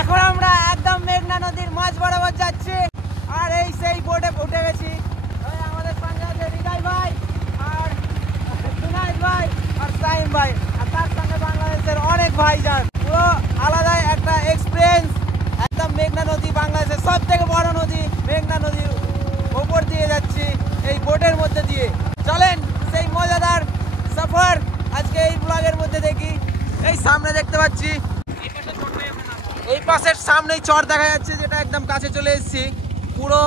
এখন আমরা একদম মেঘনা নদীর মাঝ বরাবর যাচ্ছি আর এই সেই বোটে উঠে গেছি। আমাদের সঙ্গে আছে হৃদয় ভাই আর সুনাইদ ভাই আর সাইম ভাই আর তার সঙ্গে বাংলাদেশের অনেক ভাইজান। পুরো আলাদাই একটা এক্সপিরিয়েন্স। একদম মেঘনা নদী, বাংলাদেশের সব থেকে বড় নদী, মেঘনা নদীর ওপর দিয়ে যাচ্ছি এই বোটের মধ্যে দিয়ে। চলেন সেই মজাদার সফর আজকে এই ব্লগের মধ্যে দেখি। এই সামনে দেখতে পাচ্ছি, এই পাশের সামনেই চর দেখা যাচ্ছে, যেটা একদম কাছে চলে এসেছি পুরো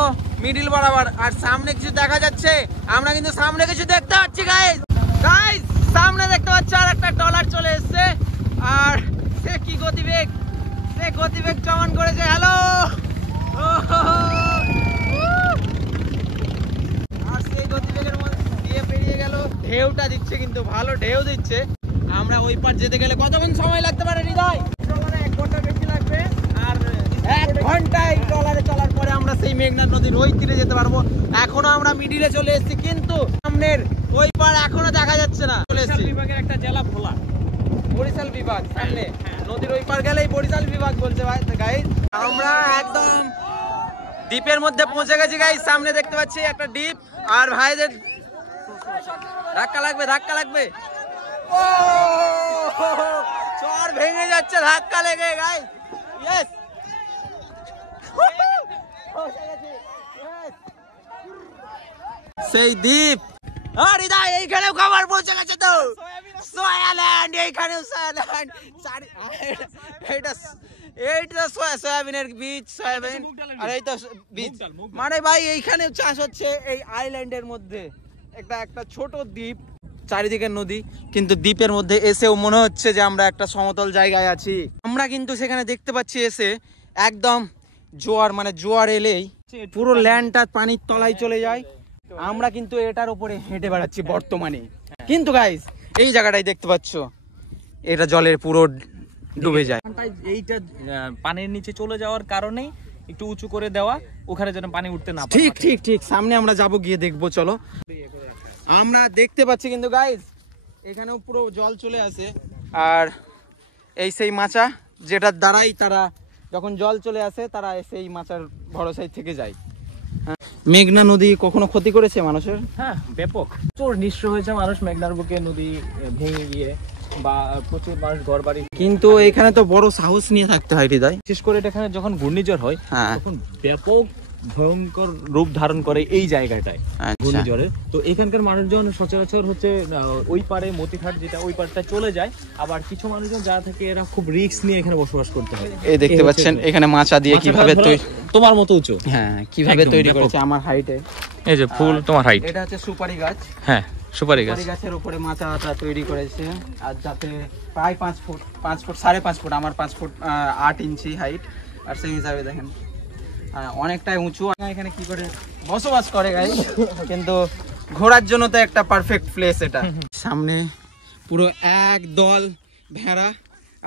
মিডিল বরাবর। আর সামনে কিছু দেখা যাচ্ছে, আমরা কিন্তু সামনে কিছু দেখতে পাচ্ছি গাইস। গাইস সামনে দেখতে পাচ্ছি আর একটা ট্রলার চলে এসছে আর সে কি গতিবেগ, সে গতিবেগ চমন করেছে। হ্যালো, আর সেই গতিবেগের মধ্যে দিয়ে পেরিয়ে গেল। ঢেউটা দিচ্ছে কিন্তু ভালো ঢেউ দিচ্ছে। আমরা ওই পার যেতে গেলে কতক্ষণ সময় লাগতে পারে হৃদয়? 1 ঘন্টা বেশি লাগবে। আর 1 ঘন্টায় ট্রলারে চলার পরে আমরা সেই মেঘনা নদীর ওই তীরে যেতে পারবো। এখনো আমরা মিডিলে চলে এসেছি, কিন্তু সামনের ওই পার এখনো দেখা যাচ্ছে না। চলে এসেছি বিভাগের একটা জেলা ভোলা, বরিশাল বিভাগ। সামনে নদীর ওই পার গেলেই বরিশাল বিভাগ বলছে ভাই গাইস। আমরা একদম দ্বীপের মধ্যে পৌঁছে গেছি গাইস। সামনে দেখতে পাচ্ছি একটা দ্বীপ আর ভাইদের ধাক্কা লাগবে, ধাক্কা লাগবে। ও চর ভেঙে যাচ্ছে ধাক্কা লেগে গাইস। ইয়েস, সেই দ্বীপ। আর হৃদয় এইখানেও খাবার পৌঁছে গেছে তো, সয়াল্যান্ড। এইখানেও সয়াল্যান্ড। এইটা সয়াবিনের বীজ, সয়াবিন। আর এই তো বীজ, মানে ভাই এইখানে চাষ হচ্ছে এই আইল্যান্ডের মধ্যে। একটা ছোট দ্বীপ, চারিদিকে নদী, কিন্তু দ্বীপের মধ্যে এসেও মনে হচ্ছে যে আমরা একটা সমতল জায়গায় আছি। আমরা কিন্তু সেখানে দেখতে পাচ্ছি এসে একদম জোয়ার, মানে জোয়ার এলেই পুরো ল্যান্ডটা পানির তলায় চলে যায়। আমরা কিন্তু এটার উপরে হেঁটে বেড়াচ্ছি বর্তমানে। কিন্তু গাইস এই জায়গাটাই দেখতে পাচ্ছ, এটা জলের পুরো ডুবে যায়। এইটা পানির নিচে চলে যাওয়ার কারণেই একটু উঁচু করে দেওয়া, ওখানে যেন পানি উঠতে না পারে। ঠিক ঠিক ঠিক, সামনে আমরা যাবো, গিয়ে দেখবো। চলো, আমরা দেখতে পাচ্ছি কিন্তু গাইস এখানেও পুরো জল চলে আসে। আর এই সেই মাচা, যেটার দ্বারাই তারা যখন জল চলে আসে তারা সেই মাচার ভরসায় থেকে যায়। মেঘনা নদী কখনো ক্ষতি করেছে মানুষের? হ্যাঁ, ব্যাপক প্রচুর নিঃস্ব হয়েছে মানুষ মেঘনার বুকে, নদী ভেঙে গিয়ে, বা প্রচুর মানুষ ঘর বাড়ি। কিন্তু এখানে তো বড় সাহস নিয়ে থাকতে হয় হৃদয়। বিশেষ করে এখানে যখন ঘূর্ণিঝড় হয় তখন ব্যাপক ভয়ঙ্কর রূপ ধারণ করে এই জায়গাটায় ঘূর্ণিঝড়ের। তো এখানকার মানুষজন সচরাচর হচ্ছে ওই পারে মতিঘাট, যেটা ওই পারটা চলে যায়। আবার কিছু মানুষজন যারা থাকে এরা খুব রিস্ক নিয়ে এখানে বসবাস করতে হয়। এই দেখতে পাচ্ছেন এখানে মাচা দিয়ে কিভাবে তোমার মতো উঁচু, হ্যাঁ কিভাবে তৈরি করেছে আমার হাইটে। এই যে ফুল তোমার হাইট। এটা হচ্ছে সুপারি গাছ। হ্যাঁ, সুপারি গাছের উপরে মাচাটা তৈরি করেছে। আর যাতে প্রায় 5 ফুট 5.5 ফুট, আমার 5 ফুট 8 ইঞ্চি হাইট। আর সেই হিসাবে দেখেন অনেকটাই উঁচু। এখানে কি করে বসবাস করে গাইস, কিন্তু ঘোরার জন্য তো একটা পারফেক্ট প্লেস এটা। সামনে পুরো এক দল ভেড়া,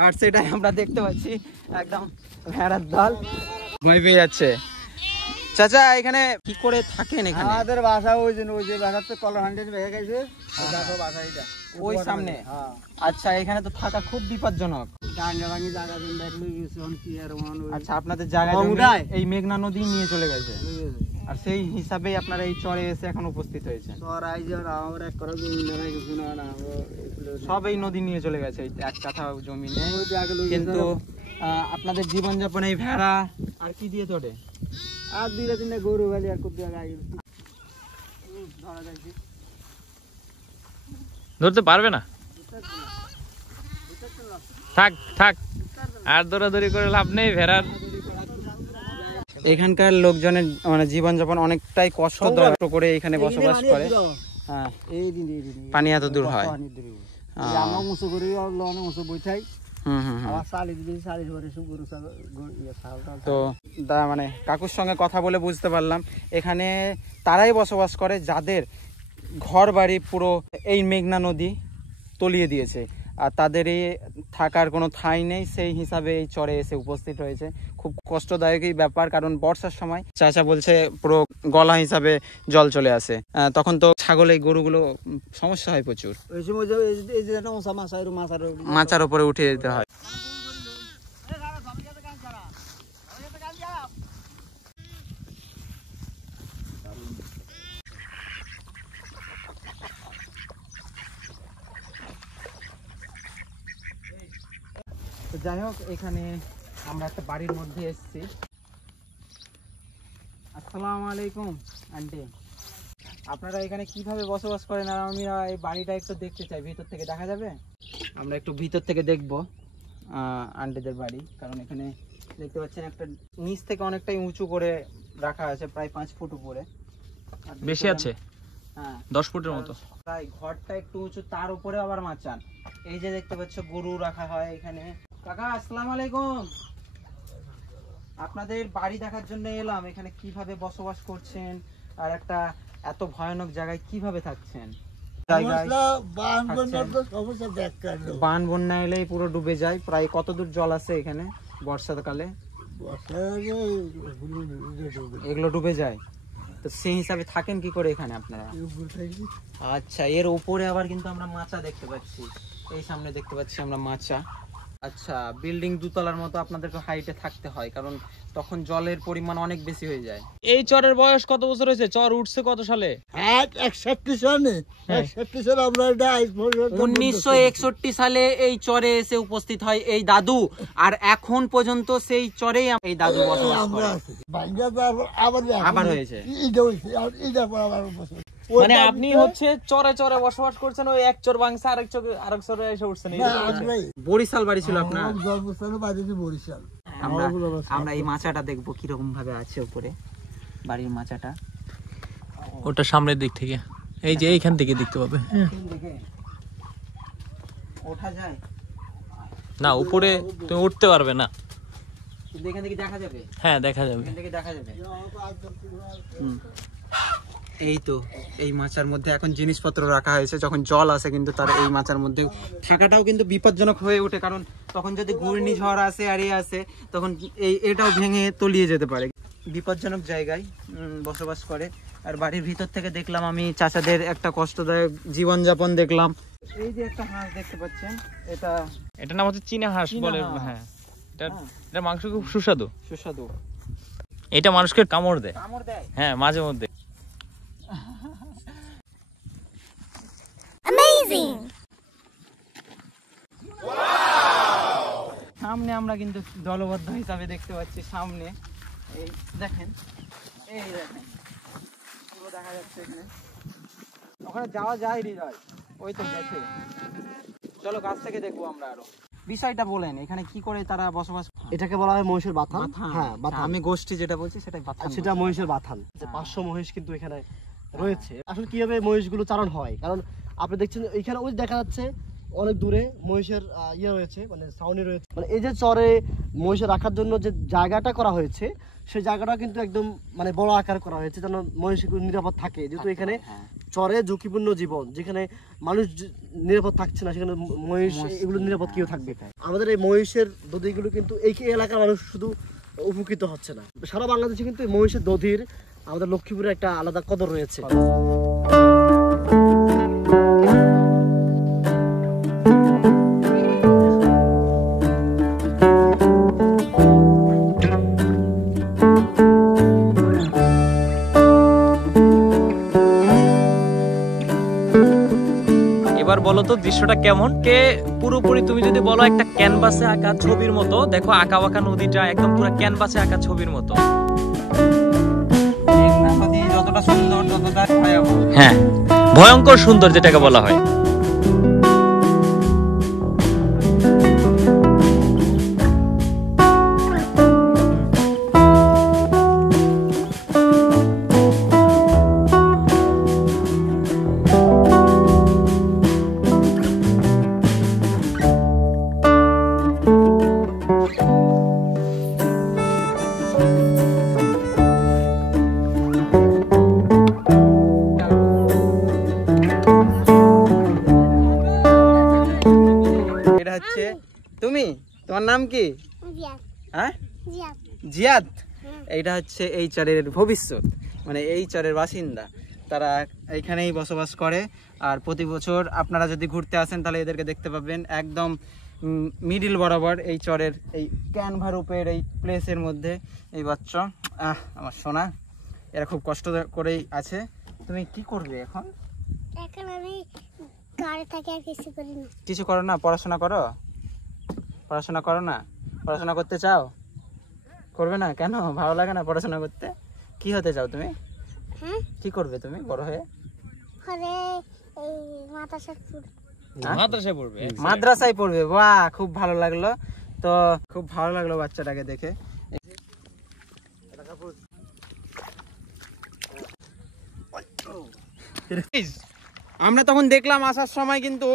আর সেটাই আমরা দেখতে পাচ্ছি, একদম ভেড়ার দল ভয় পেয়ে যাচ্ছে। চাচা এখানে কি করে থাকেন? এখানে আমাদের বাসা ওই যে বাসাতে কলার হান্ড্রেড ভেঙে গেছে, বাসা এটা ওই সামনে। আচ্ছা, এখানে তো থাকা খুব বিপজ্জনক। আচ্ছা, আপনাদের জায়গায় এই মেঘনা নদী নিয়ে চলে গেছে, আর সেই হিসাবে আপনারা এই চরে এসে এখন উপস্থিত হয়েছে। সব এই নদী নিয়ে চলে গেছে, এক কাঠা জমি নেই। কিন্তু আপনাদের জীবনযাপন এই ভেড়া আর কি দিয়ে চলে? আর 2-3টা গরু বালি আর ধরতে পারবে না। থাক থাক, আর দৌড়াদৌড়ি করে লাভ নেই। ভেড়ার এখানকার লোকজনের মানে জীবনযাপন অনেকটাই কষ্ট করে এখানে বসবাস করে। হ্যাঁ, পানি এত দূর হয়। তো মানে কাকুর সঙ্গে কথা বলে বুঝতে পারলাম এখানে তারাই বসবাস করে যাদের ঘর বাড়ি পুরো এই মেঘনা নদী তলিয়ে দিয়েছে, আর তাদেরই থাকার কোনো ঠাঁই নেই। সেই হিসাবে এই চরে এসে উপস্থিত হয়েছে। খুব কষ্টদায়কই ব্যাপার, কারণ বর্ষার সময় চাচা বলছে পুরো গলা হিসাবে জল চলে আসে। তখন তো ছাগল এই গরুগুলো সমস্যা হয় প্রচুর, মাচার উপরে উঠে যেতে হয়। যাই হোক, এখানে আমরা একটা বাড়ির মধ্যে এসেছি। আসসালামু আলাইকুম আন্টি, আপনারা এখানে কিভাবে বসবাস করেন আর আমি এই বাড়িটা একটু দেখতে চাই, ভিতর থেকে দেখা যাবে? আমরা একটু ভিতর থেকে দেখব আন্টিদের বাড়ি, কারণ এখানে দেখতে পাচ্ছেন একটা নিচ থেকে অনেকটাই উঁচু করে রাখা আছে, প্রায় 5 ফুট উপরে। বেশি আছে, হ্যাঁ 10 ফুটের মতো। প্রায় ঘরটা একটু উঁচু, তার উপরে আবার মাচান। এই যে দেখতে পাচ্ছ গরু রাখা হয় এখানে। কাকা আসসালামু আলাইকুম, আপনাদের বাড়ি দেখার জন্য এলাম, এখানে কিভাবে বসবাস করছেন আর একটা এত ভয়ানক জায়গায় কিভাবে থাকছেন? বান বন্যা এলেই পুরো ডুবে যায়। প্রায় কত দূর জল আছে এখানে বর্ষাকালে? এগুলো ডুবে যায়, তো সেই হিসাবে থাকেন কি করে এখানে আপনারা? আচ্ছা, এর উপরে আবার কিন্তু আমরা মাচা দেখতে পাচ্ছি, এই সামনে দেখতে পাচ্ছি আমরা মাচা। আচ্ছা, বিল্ডিং দুতলার মতো আপনাদেরকে হাইটে থাকতে হয়, কারণ তখন জলের পরিমাণ অনেক বেশি হয়ে যায়। এই চরের বয়স কত বছর হয়েছে? চর উঠছে কত সালে? 1961 সালে এই চরে এসে উপস্থিত হয় এই দাদু, আর এখন পর্যন্ত সেই চরেই এই দাদু বসবাস করে। আবার হয়েছে। মানে আপনি হচ্ছে চরে চরে বসবাস করছেন, ওই এক চর ভাঙছে আরেক চরে এসে উঠছেন। বরিশাল বাড়ি ছিল আপনার? বরিশাল। আমরা এই মাচাটা দেখবো কিরকম ভাবে আছে উপরে বাড়ির মাচাটা। ওটা সামনের দিক থেকে, এই যে এইখান থেকে দেখতে পাবে। ওঠা যায় না, উপরে তুমি উঠতে পারবে না, কিন্তু এখান থেকে দেখা যাবে। হ্যাঁ দেখা যাবে, এখান থেকে দেখা যাবে। এই তো এই মাচার মধ্যে এখন জিনিসপত্র রাখা হয়েছে, যখন জল আসে কিন্তু তার এই মাচার মধ্যে থাকাটাও কিন্তু বিপজ্জনক হয়ে ওঠে, কারণ তখন যদি ঘূর্ণিঝড় আসে আর আসে তখন এটাও ভেঙে তলিয়ে যেতে পারে। বিপজ্জনক জায়গায় বসবাস করে। আর বাড়ির ভিতর থেকে দেখলাম আমি চাচাদের একটা কষ্টদায়ক জীবনযাপন দেখলাম। এই যে একটা হাঁস দেখতে পাচ্ছেন, এটা নাম হচ্ছে চীনা হাঁস বলে। হ্যাঁ, এটা মাংস খুব সুস্বাদু। এটা মানুষকে কামড় দেয়। হ্যাঁ, মাঝে মধ্যে। সামনে আমরা কিন্তু দলবদ্ধ হিসাবে দেখতে পাচ্ছি, সামনে এই দেখেন, এই দেখেন পুরো দেখা যাচ্ছে এখানে। ওখানে যাওয়া যায় হৃদয়, ওই তো গেছে। চলো কাছ থেকে দেখবো আমরা আরো। বিষয়টা বলেন, এখানে কি করে তারা বসবাস? এটাকে বলা হয় মহিষের বাথান। হ্যাঁ, আমি গোষ্ঠী যেটা বলছি সেটাই বাথান, সেটা মহিষের বাথান। 500 মহিষ কিন্তু এখানে রয়েছে। আসলে কিভাবে মহিষগুলো চারণ হয়, কারণ আপনি দেখছেন এখানে ওই দেখা যাচ্ছে অনেক দূরে মহিষের ইয়ে রয়েছে, মানে ছাউনি রয়েছে। মানে এই যে চরে মহিষের রাখার জন্য যে জায়গাটা করা হয়েছে, সেই জায়গাটা কিন্তু একদম মানে বড় আকার করা হয়েছে যেন মহিষগুলো নিরাপদ থাকে। যেহেতু এখানে চরে ঝুঁকিপূর্ণ জীবন, যেখানে মানুষ নিরাপদ থাকছে না, সেখানে মহিষ এগুলো নিরাপদ কেউ থাকবে। আমাদের এই মহিষের দধিগুলো কিন্তু এই এলাকার মানুষ শুধু উপকৃত হচ্ছে না, সারা বাংলাদেশে কিন্তু এই মহিষের দধির আমাদের লক্ষ্মীপুরে একটা আলাদা কদর রয়েছে। এবার বলো তো দৃশ্যটা কেমন? পুরোপুরি তুমি যদি বলো একটা ক্যানভাসে আঁকা ছবির মতো, দেখো আঁকা বাঁকা নদীটা একদম পুরো ক্যানভাসে আঁকা ছবির মতো। যতটা সুন্দর ততটা ভয়াবহ। হ্যাঁ, ভয়ঙ্কর সুন্দর যেটাকে বলা হয়। তোমার নাম কি? হ্যাঁ, জিয়াদ। এইটা হচ্ছে এই চরের ভবিষ্যৎ, মানে এই চরের বাসিন্দা। তারা এইখানেই বসবাস করে। আর প্রতি বছর আপনারা যদি ঘুরতে আসেন তাহলে এদেরকে দেখতে পাবেন একদম মিডিল বরাবর এই চরের এই ক্যানভা রূপের এই প্লেসের মধ্যে এই বাচ্চা। আমার সোনা, এরা খুব কষ্ট করেই আছে। তুমি কি করবে এখন? এখন আমি ঘরে থাকি, আর কিছু করি না। কিছু করো না, পড়াশোনা করো? পড়াশোনা করো না? পড়াশোনা করতে চাও? করবে না কেন? ভালো লাগে না পড়াশোনা করতে? কি হতে চাও তুমি? কি করবে তুমি বড় হয়ে? মাদ্রাসায় পড়বে। বাহ, খুব ভালো লাগলো। তো খুব ভালো লাগলো বাচ্চাটাকে দেখে। আমরা তখন দেখলাম আসার সময় কিন্তু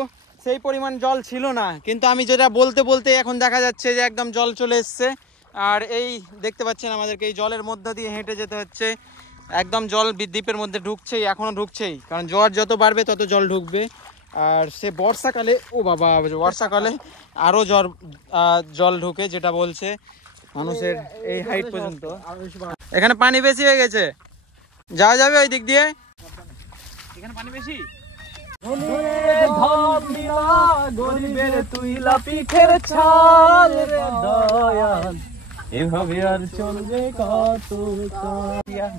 সেই পরিমাণ জল ছিল না, কিন্তু আমি যেটা বলতে বলতে এখন দেখা যাচ্ছে যে একদম জল চলে এসছে। আর এই দেখতে পাচ্ছেন আমাদেরকে এই জলের মধ্য দিয়ে হেঁটে যেতে হচ্ছে। একদম জল দ্বীপের মধ্যে ঢুকছেই, এখনো ঢুকছেই, কারণ জল যত বাড়বে তত জল ঢুকবে। আর সে বর্ষাকালে, ও বাবা, বর্ষাকালে আরো জল ঢুকে, যেটা বলছে মানুষের এই হাইট পর্যন্ত। এখানে পানি বেশি হয়ে গেছে, যাওয়া যাবে ওই দিক দিয়ে? এখানে পানি বেশি।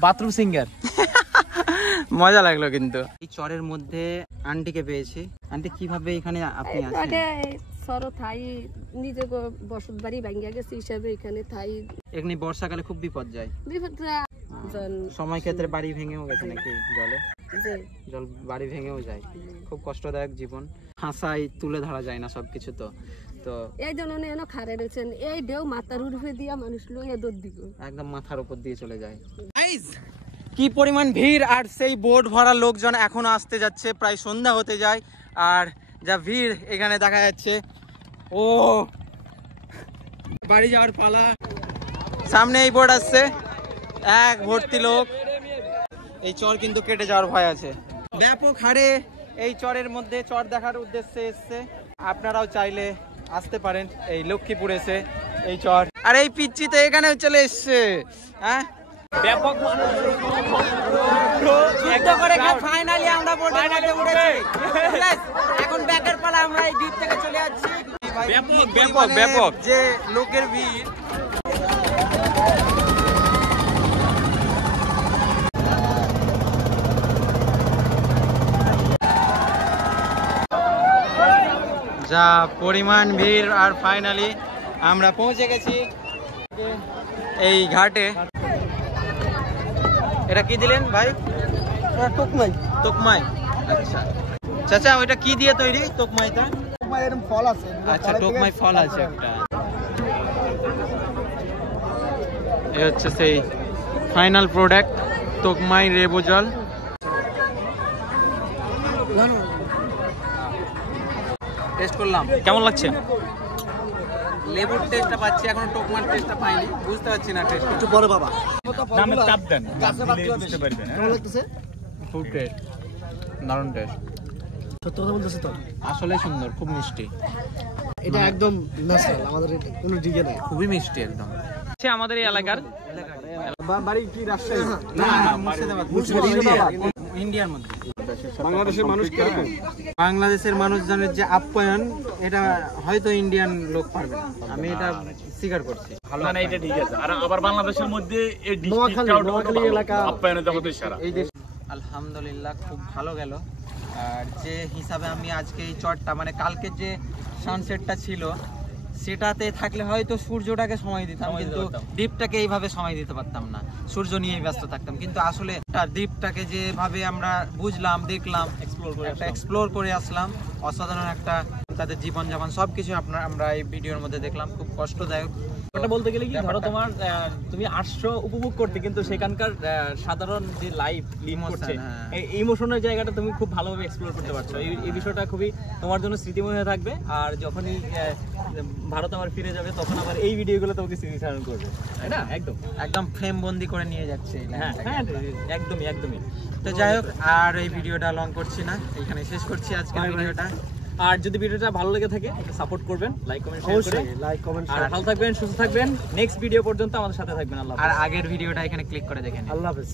Bathroom singer. মজা লাগলো কিন্তু। এই চরের মধ্যে আন্টিকে পেয়েছি। আন্টি, কিভাবে এখানে আপনি আছেন? সরো থাই নিজে বসত বাড়ি ভাঙ্গিয়া গেছে হিসাবে এখানে থাই। এখানে বর্ষাকালে খুব বিপদ যায়। সময় ক্ষেত্রে বাড়ি ভেঙেও গেছে নাকি জলে? জল বাড়ি ভেঙেও যায়। খুব কষ্টদায়ক জীবন, হাসাই তুলে ধরা যায় না সবকিছু। তো তো এই জন্য এনো খারে রয়েছেন, এই ঢেউ মাথার উপরে দিয়া মানুষ লইয়া দৌড় দিব, একদম মাথার উপর দিয়ে চলে যায়। কি পরিমাণ ভিড়! আর সেই বোট ভরা লোকজন এখনো আসতে যাচ্ছে, প্রায় সন্ধ্যা হতে যায়। আর যা ভিড় এখানে দেখা যাচ্ছে। ও বাড়ি যাওয়ার পালা। সামনে এই বোট আসছে, এক ভর্তি লোক। এই চর কিন্তু কেটে যাওয়ার ভয় আছে। ব্যাপক হারে এই চরের মধ্যে চর দেখার উদ্দেশ্যে এসছে। আপনারাও চাইলে আসতে পারেন এই লক্ষ্মীপুর এসে এই চর। আর এই পিচ্চি তো এখানেও চলে এসছে। হ্যাঁ, ব্যাপক ফাইনালি আমরা বোটের মধ্যে উঠেছি। এখন ব্যাকের পালা, আমরা এই দ্বীপ থেকে চলে যাচ্ছি। ব্যাপক যে লোকের ভিড়। যা পরিমাণ ভিড়। আর ফাইনালি আমরা পৌঁছে গেছি এই ঘাটে। এটা কি দিলেন ভাই? টোকমাই। তোকমাই। আচ্ছা চাচা, ওইটা কি দিয়ে তৈরি তোকমাইটা? এরকম ফল আছে। আচ্ছা, টোকমাই ফল আছে একটা। এই হচ্ছে সেই ফাইনাল প্রোডাক্ট, তোকমাই লেবু জল। টেস্ট করলাম, কেমন লাগছে? লেবুর টেস্টটা পাচ্ছি, এখনো টোকমার টেস্টটা পাইনি, বুঝতে পারছি না টেস্ট। একটু পরে বাবা নামে চাপ দেন, বুঝতে পারবেন। কেমন লাগতেছে? খুব টেস্ট, দারুণ টেস্ট। সত্য কথা বলতেছে তো, আসলে সুন্দর, খুব মিষ্টি। এটা একদম ন্যাচারাল, আমাদের কোনো ডিগে নাই, খুবই মিষ্টি একদম। আমাদের এই এলাকার বাড়ি কি রাজশাহী? না, মুর্শিদাবাদ। ইন্ডিয়ার মধ্যে। বাংলাদেশের মানুষ কিরকম? বাংলাদেশের মানুষজনের যে আপ্যায়ন, এটা হয়তো ইন্ডিয়ান লোক পারবে না, আমি এটা স্বীকার করছি। মানে এটা ঠিক আছে। আর আবার বাংলাদেশের মধ্যে এই নোয়াখালী এলাকা আপ্যায়নের জগতে সারা। এই দেশ আলহামদুলিল্লাহ খুব ভালো গেল। আর যে হিসাবে আমি আজকে এই চটটা, মানে কালকে যে সানসেটটা ছিল, সেটাতে থাকলে হয়তো সূর্যটাকে সময় দিতাম, কিন্তু দ্বীপটাকে এইভাবে সময় দিতে পারতাম না, সূর্য নিয়েই ব্যস্ত থাকতাম। কিন্তু আসলে দ্বীপটাকে যেভাবে আমরা বুঝলাম, দেখলাম, এক্সপ্লোর করে আসলাম, অসাধারণ একটা তাদের জীবনযাপন সবকিছু আমরা এই ভিডিওর মধ্যে দেখলাম। খুব কষ্টদায়ক। ওটা বলতে গেলে কি, ধরো তোমার তুমি আসছো উপভোগ করতে, কিন্তু সেখানকার সাধারণ যে লাইফ লিড করছে, এই ইমোশনাল জায়গাটা তুমি খুব ভালোভাবে এক্সপ্লোর করতে পারছো। এই বিষয়টা খুবই তোমার জন্য স্মৃতিময় হয়ে থাকবে। আর যখনই ভারত আবার ফিরে যাবে, তখন আবার এই ভিডিওগুলো তোমাকে স্মৃতিচারণ করবে, তাই না? একদম একদম ফ্রেম বন্দি করে নিয়ে যাচ্ছে। হ্যাঁ হ্যাঁ, একদমই একদমই। তো যাই হোক, আর এই ভিডিওটা লং করছি না, এখানে শেষ করছি আজকের ভিডিওটা। আর যদি ভিডিওটা ভালো লেগে থাকে সাপোর্ট করবেন, লাইক কমেন্ট শেয়ার করে। লাইক কমেন্ট, আর ভালো থাকবেন, সুস্থ থাকবেন। নেক্সট ভিডিও পর্যন্ত আমাদের সাথে থাকবেন। আল্লাহ হাফেজ। আর আগের ভিডিওটা এখানে ক্লিক করে দেখেন। আল্লাহ হাফেজ।